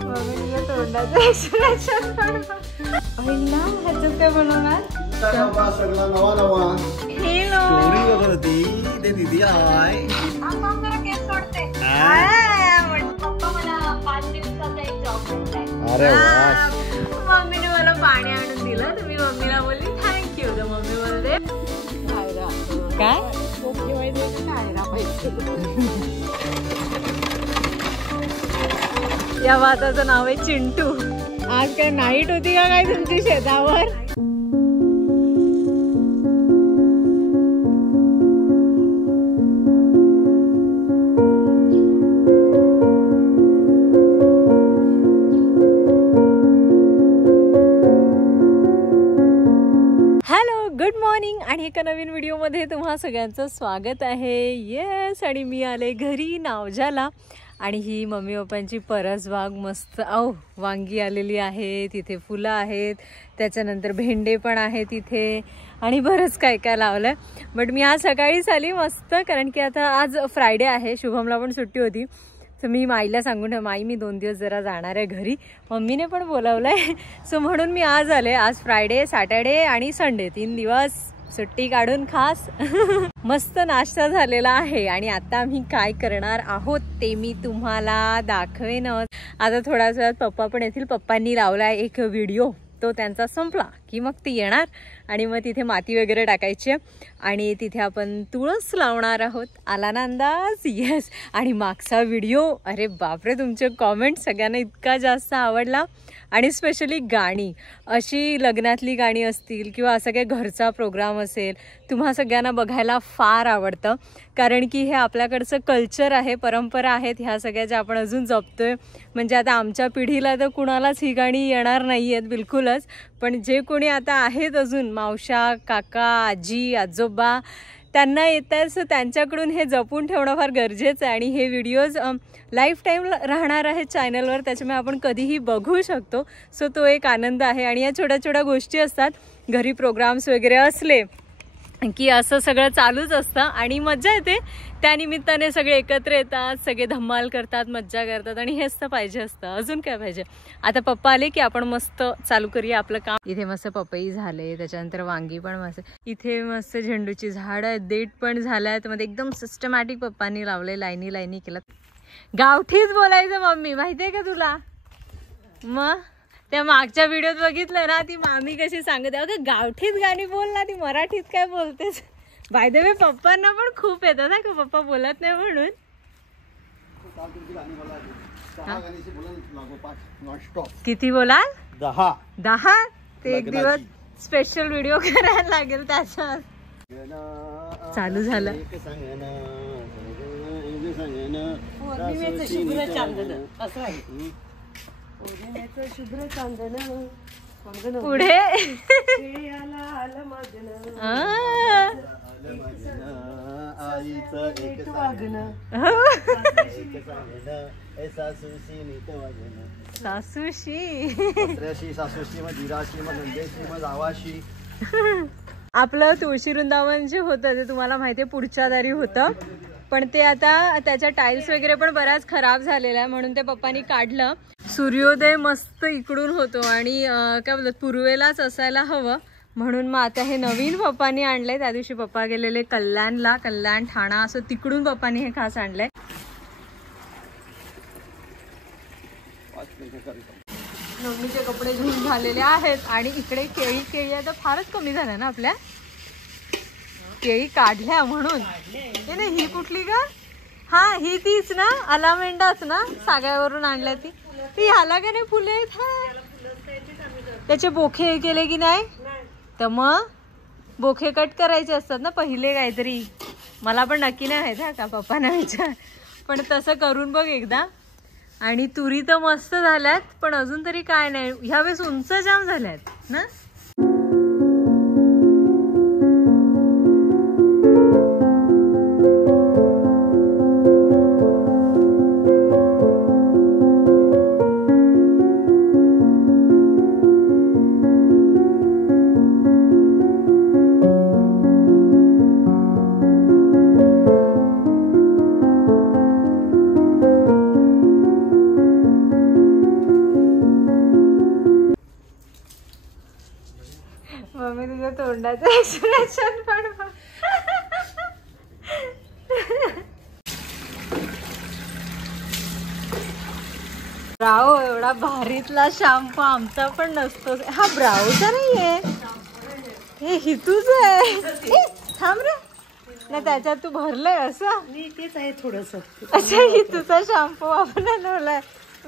मम्मीला तोंडाचं एक्सप्रेशन पहिला ह्याच्यात काय बनवणार? सगळं नवा नवा स्टोरी बघत होती ते दीदी आहे. अरे वा, मम्मीने मला पाणी आणून दिलं तर मी मम्मीला बोलली थँक्यू. तर मम्मी बोलते काय या भाताचं नाव आहे चिंटू. आज काय नाईट होती का काय तुमची शेतावर? गुड मॉर्निंग आणि एका नवीन व्हिडिओमध्ये तुम्हा सगळ्यांचं स्वागत आहे. येस, आणि मी आले घरी नावजाला आणि ही मम्मी पप्पांची परसबाग मस्त वांगी आलेली आहे, तिथे फुलं आहेत, त्याच्यानंतर भेंडे पण आहेत तिथे आणि बरंच काय काय लावलं आहे. बट मी आज सकाळीच आली मस्त, कारण की आता आज फ्रायडे आहे, शुभमला पण सुट्टी होती. तर मी माईला सांगून ठेव, माई मी 2 दिवस जरा जाणार आहे घरी, मम्मीने पण बोलावलं आहे. सो म्हणून मी आज आले. आज फ्रायडे, सॅटर्डे आणि संडे 3 दिवस सुट्टी काढून खास मस्त नाश्ता झालेला आहे. आणि आता आम्ही काय करणार आहोत ते मी तुम्हाला दाखवेनच. आता थोड्याच वेळात पप्पा पण येतील. पप्पांनी लावला एक व्हिडिओ, तो त्यांचा संपला की मग ती येणार आणि मग तिथे माती वगैरे टाकायची आणि तिथे आपण तुळस लावणार आहोत. आला ना अंदाज? येस. आणि मागचा व्हिडिओ, अरे बापरे, तुमचे कॉमेंट सगळ्यांना इतका जास्त आवडला. आणि स्पेशली गाणी, अशी लग्नातली गाणी असतील किंवा असं काही घरचा प्रोग्राम असेल, तुम्हा सगळ्यांना बघायला फार आवडतं. कारण की हे आपल्याकडचं कल्चर आहे, परंपरा आहेत ह्या सगळ्या ज्या आपण अजून जपतोय. म्हणजे आता आमच्या पिढीला तर कुणालाच ही गाणी येणार नाही आहेत बिलकुलच, पण जे कोणी आता आहेत अजून मावशा, काका, आजी, आजोबा, त्यांना येतं, सो त्यांच्याकडून हे जपून ठेवणं फार गरजेचं आहे. आणि हे व्हिडिओज लाईफ टाईम राहणार आहे चॅनलवर, त्याच्यामुळे आपण कधीही बघू शकतो. सो तो एक आनंद आहे. आणि या छोट्या छोट्या गोष्टी असतात, घरी प्रोग्राम्स वगैरे असले की असं सगळं चालूच असतं आणि मज्जा येते. त्यानिमित्ताने सगळे एकत्र येतात, सगळे धम्माल करतात, मज्जा करतात आणि हेच तर पाहिजे असतं. अजून काय पाहिजे? आता पप्पा आले की आपण मस्त चालू करूया आपलं काम. इथे मस्त पपई झाले, त्याच्यानंतर वांगी पण मस्त, इथे मस्त झेंडूची झाडं आहेत, देठ पण झाल्यात. मध्ये एकदम सिस्टमॅटिक पप्पांनी लावले, लाईनी लाईनी केलं. गावठीच बोलायचं मम्मी, माहितीये का तुला? मग त्या मागच्या व्हिडिओत बघितलं ना, ती मामी कशी सांगते, अगं गावठीच गाणी बोल ना, ती मराठीत काय बोलतेस? बाय द वे पप्पांना पण खूप येतं ना, का पप्पा बोलत नाही म्हणून. किती बोलाल? 10. ते एक दिवस स्पेशल व्हिडिओ करायला लागेल त्याच्यात. चालू झालं. शुभ्र चांदन पुढे आपलं तुळशी वृंदावन जे होतं ते तुम्हाला माहितीये पुढच्या दारी होतं, पण ते आता त्याच्या टाईल्स वगैरे पण बऱ्याच खराब झालेला आहे म्हणून ते पप्पांनी काढलं. सूर्योदय मस्त इकडून होतो आणि काय बोलतात पूर्वेलाच असायला हवं, म्हणून मग आता हे नवीन पप्पांनी आणलंय. त्या दिवशी पप्पा गेलेले कल्याणला, कल्याण, ठाणा, असं तिकडून पप्पांनी हे खास आणलंय. मम्मीचे कपडे धुवून झालेले आहेत आणि इकडे केळी आता फारच कमी झाल्या ना आपल्या. केळी काढल्या म्हणून. नाही, ही कुठली का? हा, ही तीच ना, अलामेंडाच ना, सागऱ्यावरून आणल्या ती. ती ह्याला का नाही फुले आहेत? त्याचे बोखे केले की नाही? तर मग बोखे कट करायचे असतात ना पहिले काहीतरी, मला पण नक्की नाही माहिती का, पप्पांना विचार. पण तसं करून बघ एकदा. आणि तुरी तर मस्त झाल्यात, पण अजून तरी काय नाही, ह्यावेळेस उंच जाम झाल्यात ना. मम्मी तुझ्या तोंडाचं एक्सप्रेशन पण बघ. ब्राओ एवढा भारीतला शॅम्पू आमचा पण नसतो. हा ब्राऊचा नाहीये, हे हितूच आहे. ए, थांब रे ना, त्याच्यात तू भरलंय असं. तेच आहे थोडस. अच्छा, हितूचा शॅम्पू आपण आणलाय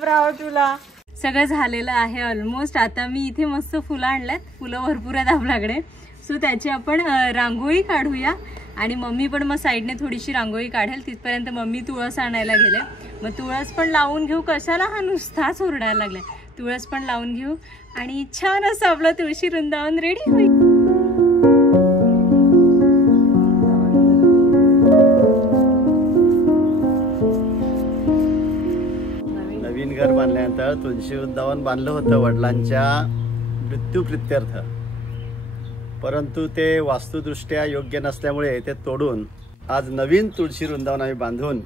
ब्राओ तुला. सगळं झालेलं आहे ऑलमोस्ट. आता मी इथे मस्त फुलं आणल्यात, फुलं भरपूर आहेत आपल्याकडे. सो त्याची आपण रांगोळी काढूया. आणि मम्मी पण मग साईडने थोडीशी रांगोळी काढेल. तिथपर्यंत मम्मी तुळस आणायला गेले. मग तुळस पण लावून घेऊ. कशाला हा नुसताच ओरडायला लागलाय. तुळस पण लावून घेऊ आणि छान असं आपलं तुळशी वृंदावन रेडी होईल. नवीन घर बांधल्यानंतर तुळशी वृंदावन बांधलं होतं वडिलांच्या मृत्यूप्रित्यर्थ, परंतु ते वास्तुदृष्ट्या योग्य नसल्यामुळे ते तोडून आज नवीन तुळशी वृंदावन आम्ही बांधून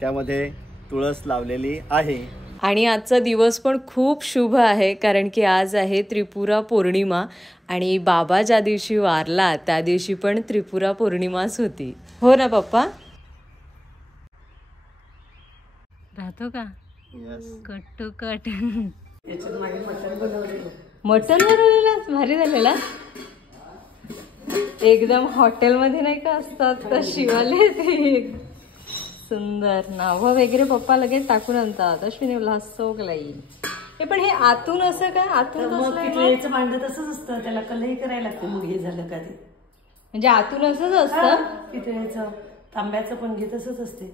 त्यामध्ये तुळस लावलेली आहे. आणि आजचा दिवस पण खूप शुभ आहे, कारण की आज आहे त्रिपुरा पौर्णिमा. आणि बाबा ज्या दिवशी वारला त्या दिवशी पण त्रिपुरा पौर्णिमाच होती. हो ना पप्पा? राहतो का कट टू कट? मटन बनवलेलं भारी झालेला, एकदम हॉटेलमध्ये नाही का असतात तशीवाले ते. सुंदर नाव वगैरे पप्पा लगेच टाकून आणतात. अश्विनी येईल हे. पण हे आतून असं काय? आतून पितळेचं भांड तसंच असतं, त्याला कलही करायला लागते. मग हे झालं का ते म्हणजे आतून असंच असतं. पितळेचं तांब्याचं पण घे तसंच असते.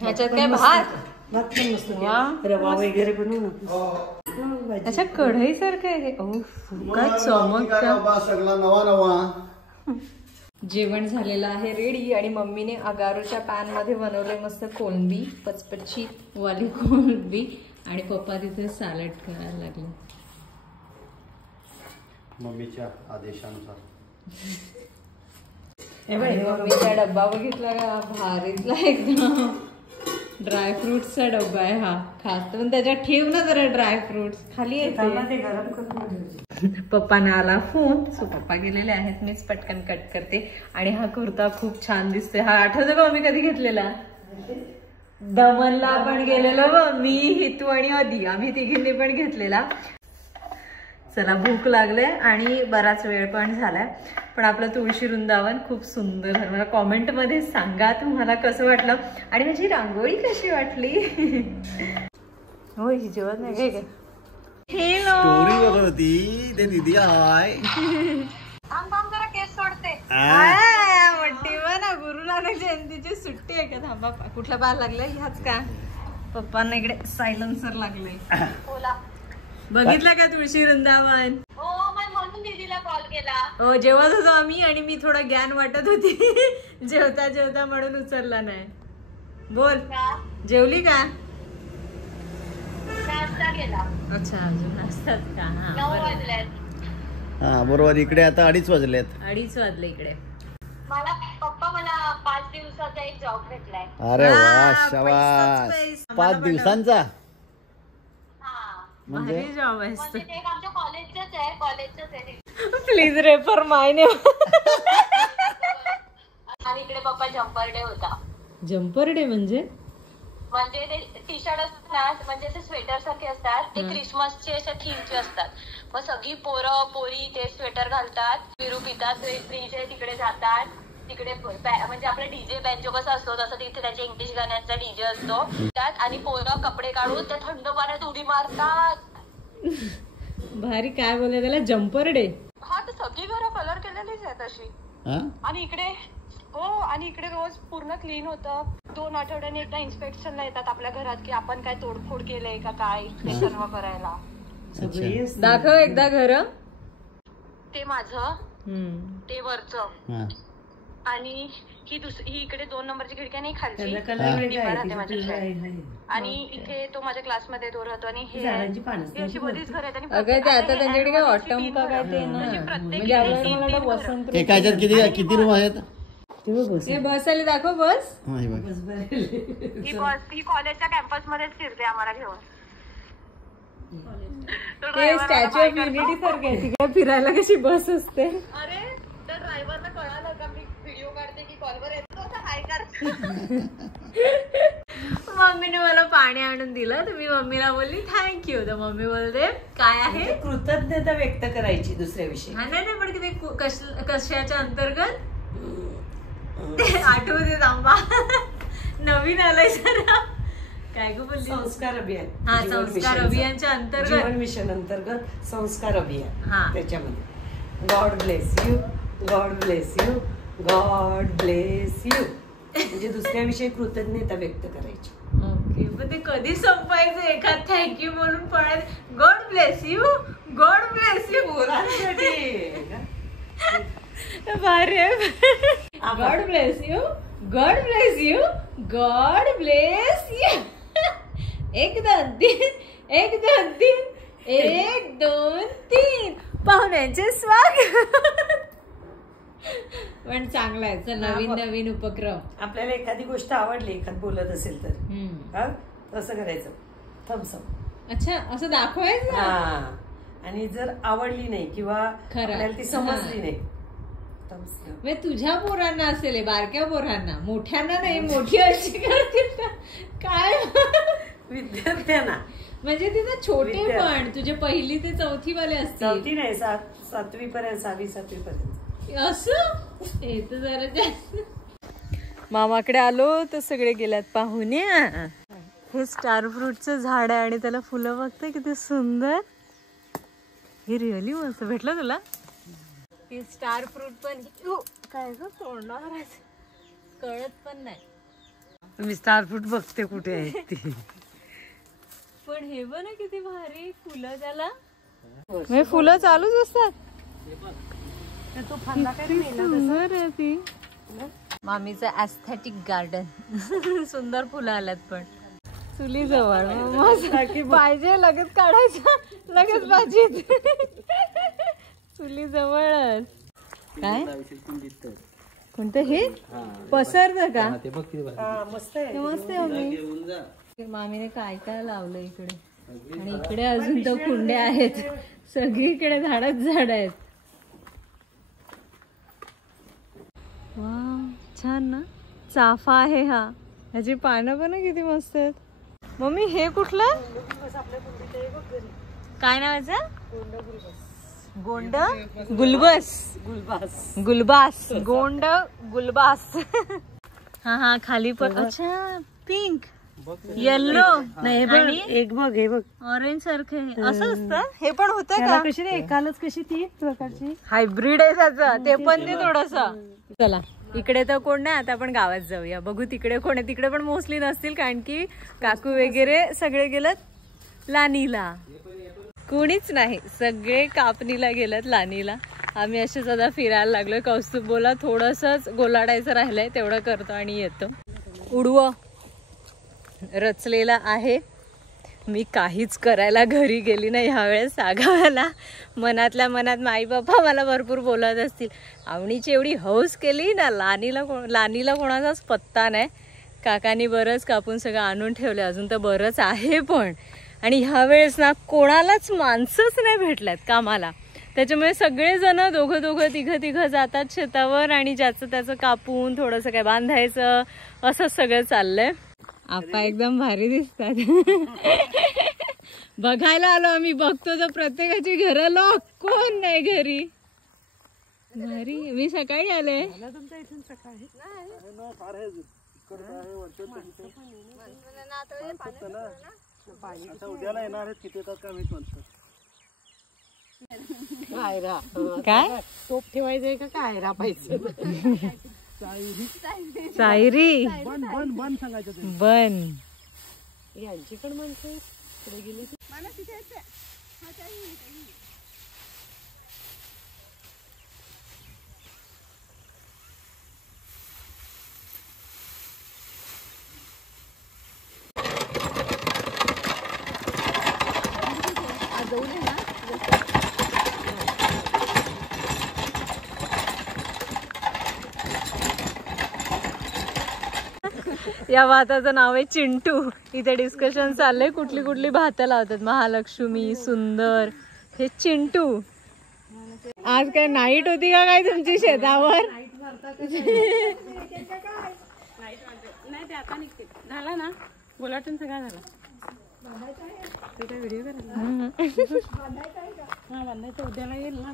ह्याच्यात काय भात भात पण नसतो, वा. रवा वगैरे बनवून. अच्छा, कढई सारखं आहे हे. काय चमकतं. सगळा नवा नवा. जेवण झालेलं आहे रेडी. आणि मम्मीने अगारोच्या पॅन मध्ये बनवले मस्त कोलंबी, पचपचीत वाली कोलंबी. आणि पप्पा तिथे सॅलड करायला लागले मम्मीच्या आदेशानुसार. मम्मीचा डब्बा बघितला का? भारीतला एकदम ड्रायफ्रुट्सचा डब्बा आहे हा. खास पण त्याच्यात ठेव ना जरा ड्रायफ्रुट्स खाली येते. गरम करून पप्पांना आला फोन. सो पप्पा गेलेले आहेत, मीच पटकन कट करते. आणि हा कुर्ता खूप छान दिसतोय. हा आठवतो का मी कधी घेतलेला? दमनला आपण गेलेलो मी, हितू आणि आधी, आम्ही तिघींनी पण घेतलेला. चला भूक लागले आणि बराच वेळ पण झालाय. पण आपलं तुळशी वृंदावन खूप सुंदर आहे. मला कॉमेंट मध्ये सांगा तुम्हाला कसं वाटलं आणि माझी रांगोळी कशी वाटली. हो, ही जेवत नाही काय? हेलो, स्टोरी बघत होती ते दीदी आहे. मोठी ना गुरु नानक जयंतीची सुट्टी आहे का? थांबा, कुठला बार लागलाय? ह्याच का? पप्पांना इकडे सायलेन्सर लागले. बघितलं का तुळशी वृंदावन? म्हणून दीदीला कॉल केला. हो, जेवत होतो आम्ही आणि मी थोडं ज्ञान वाटत होती जेवता जेवता म्हणून उचलला नाही. बोल, जेवली का? नाश्ता केला. अच्छा, अजून असतात का? 9 वाजले. हा बरोबर. इकडे आता 2:30 वाजलेत. 2:30 वाजले इकडे. मला 5 दिवसाचा एक जॉब भेटलाय. अरे वा, शाबास. 5 दिवसांचा म्हणजे जॉब आहे. म्हणजे ते आमच्या कॉलेजचंच आहे. Please refer my name. आणि इकडे पप्पा जम्पर डे होता. जम्पर डे म्हणजे ते टी शर्ट असतात, म्हणजे असे स्वेटर सारखे असतात. ते क्रिसमसचे अशा थीमचे असतात. मग सगळी पोरं पोरी ते स्वेटर घालतात, बिरू पितात, फ्रीजच्या तिकडे जातात. तिकडे म्हणजे आपला डीजे बँजो कसा असतो तसं तिथे त्याच्या इंग्लिश गाण्यांचा डीजे असतो त्यात. आणि पोरं कपडे काढून त्या थंड पाण्यात उडी मारतात. भारी. काय बोलले त्याला? Jumper day. हा, तर सगळी घरं कलर केलेलीच आहेत अशी. आणि इकडे आणि इकडे रोज पूर्ण क्लीन होतं. 2 आठवड्याने एकदा इन्स्पेक्शनला येतात आपल्या घरात की आपण काय तोडफोड केलंय का काय, ते सर्व करायला. दाखव एकदा घर. ते माझं, ते वरचं. आणि ही इकडे 2 नंबरची खिडकी आणि खालची राहते माझ्या. आणि इथे तो माझ्या क्लासमध्ये तो राहतो. आणि हे अशी बरीच घर आहेत. आणि आता त्यांच्याकडे काय ऑटम का काय ते ना, म्हणजे आपल्याला वसंत. किती रूम आहेत? बस आली, दाखव बस. ही कॉलेजच्या कॅम्पस मध्येच फिरते आम्हाला घेऊन. ते स्टॅच्यू ऑफ युनिटी सारखे आहे, तिकडे फिरायला कशी बस असते. अरे त्या ड्रायव्हरला कळालं का मी व्हिडिओ काढते की कॉलवर येतो तर हाय कर. मम्मीने मला पाणी आणून दिलं तर मी मम्मीला बोलली थँक्यू. तर मम्मी बोलते काय आहे, कृतज्ञता व्यक्त करायची दुसऱ्याविषयी. हा नाही पण किती कशाच्या अंतर्गत आठवू दे थांबा. नवीन आलंय जरा. काय ग बोलली? संस्कार अभियान. हा, जीवन संस्कार मिशनचं. अभियानच्या अंतर्गत. जीवन मिशन अंतर्गत संस्कार अभियान. हा. त्याच्यामध्ये God bless you, god bless you, god bless you, म्हणजे दुसऱ्याविषयी कृतज्ञता व्यक्त करायची. ओके, पण ते कधी संपायचं? एखाद थँक्यू म्हणून पळायचं. God bless you, god bless you. भारी आहे. God bless you, god bless you, god bless you. 1 2 3, 1 2 3, 1 2 3. पाहुण्यांचे स्वागत. पण चांगला आहे. चल, नवीन नवीन उपक्रम. आपल्याला एखादी गोष्ट आवडली, एखाद बोलत असेल तर हा कसं करायचं? थम्सअप. अच्छा, असं दाखवायचं. हा, आणि जर आवडली नाही किंवा आपल्याला ती समजली नाही, म्हणजे तुझ्या पोरांना असेल हे, बारक्या पोरांना, मोठ्यांना नाही. मोठी अशी करतील ना काय? विद्यार्थ्यांना म्हणजे तिथं छोटे पण तुझे 1ली ते 4थी वाले असतील. 4थी नाही, 7वी पर्यंत, 6वी 7वी पर्यंत. असं हे तर जरा जास्त. मामाकडे आलो तर सगळे गेल्यात पाहुण्या. हे स्टार फ्रूटचं झाड आहे आणि त्याला फुलं बघते किती सुंदर. हे रिअली मस्त. भेटलं तुला? हे स्टार फ्रूट पण काय ग तोडणार कळत पण नाही. मी स्टार फ्रूट बघते कुठे आहे ती. पण हे बघ ना किती भारी फुलं त्याला. म्हणजे फुलं चालूच असतात. सुंदर आहे ती. मामीचं एस्थेटिक गार्डन. सुंदर फुलं आल्यात पण चुली जवळ. पाहिजे लगेच काढायचं, लगेच भाजी. चुली जवळच. काय कोणतं हे पसरत का? मस्त आहे. मस्त आहे. मामीने काय काय लावलं इकडे. आणि इकडे अजून तर कुंड्या आहेत. सगळीकडे झाडच झाड आहेत. वा, छान ना. चाफा आहे हा. ह्याची पानं पण किती मस्त आहेत. मम्मी हे कुठलं? काय नावाचं? गोंड गुलबस. गुलबास. गोंड गुलबास. हा हा, खाली पण. अच्छा, पिंक, येल्लो नाही. एक बघ, हे बघ, ऑरेंज सारखे असं असतं. हे पण होतं का? कशी एकालाच कशी ती प्रकारची हायब्रिड आहे त्याचं. ते पण ते थोडस. चला, इकडे तर कोण नाही. आता आपण गावात जाऊया, बघू तिकडे कोण आहे. तिकडे पण मोस्टली नसतील, कारण की काकू वगैरे सगळे गेलेत लानीला. कोणीच नाही, सगळे कापणीला गेलेत लानीला. आम्ही असेच आता फिरायला लागलो. कौस्तुभला थोडंसंच गोलाडायचं राहिलंय, तेवढं करतो आणि येतो. उडवं रचलेला आहे. मी काहीच करायला घरी गेली नाही ह्यावेळेस. सागावाला मनातल्या मनात आई बाप्पा मला भरपूर बोलत असतील. आवणीची एवढी हौस केली ना, लानीला कोणाचाच पत्ता नाही. काकांनी बरंच कापून सगळं आणून ठेवलं, अजून तर बरंच आहे. पण आणि ह्यावेळेस ना कोणालाच माणसंच नाही भेटल्यात कामाला. त्याच्यामुळे सगळेजण दोघं तिघं जातात शेतावर आणि ज्याचं त्याचं कापून थोडंसं काय बांधायचं, असं सगळं चाललंय. आपा एकदम भारी दिसतात. बघायला आलो आम्ही. बघतो तर प्रत्येकाची घरं लॉक, कोण नाही घरी. भारी. मी सकाळी आले. उद्याला येणार आहेत, किती येतात का माहित म्हणतात. काय टोप ठेवायचंय का काय रापायचं? सायरी बन सांगायचं. बन. यांची पण माणसं पुढे गेली. या भाताचं नाव आहे चिंटू. इथे डिस्कशन चाललंय कुठली कुठली भातं लावतात. महालक्ष्मी, सुंदर, हे चिंटू. आज काय नाईट होती का काय तुमची शेतावर? नाही ते आता निघते झाला ना बोलाटून सगळा झाला. व्हिडिओ करायला बांधायचं उद्याला येईल ना.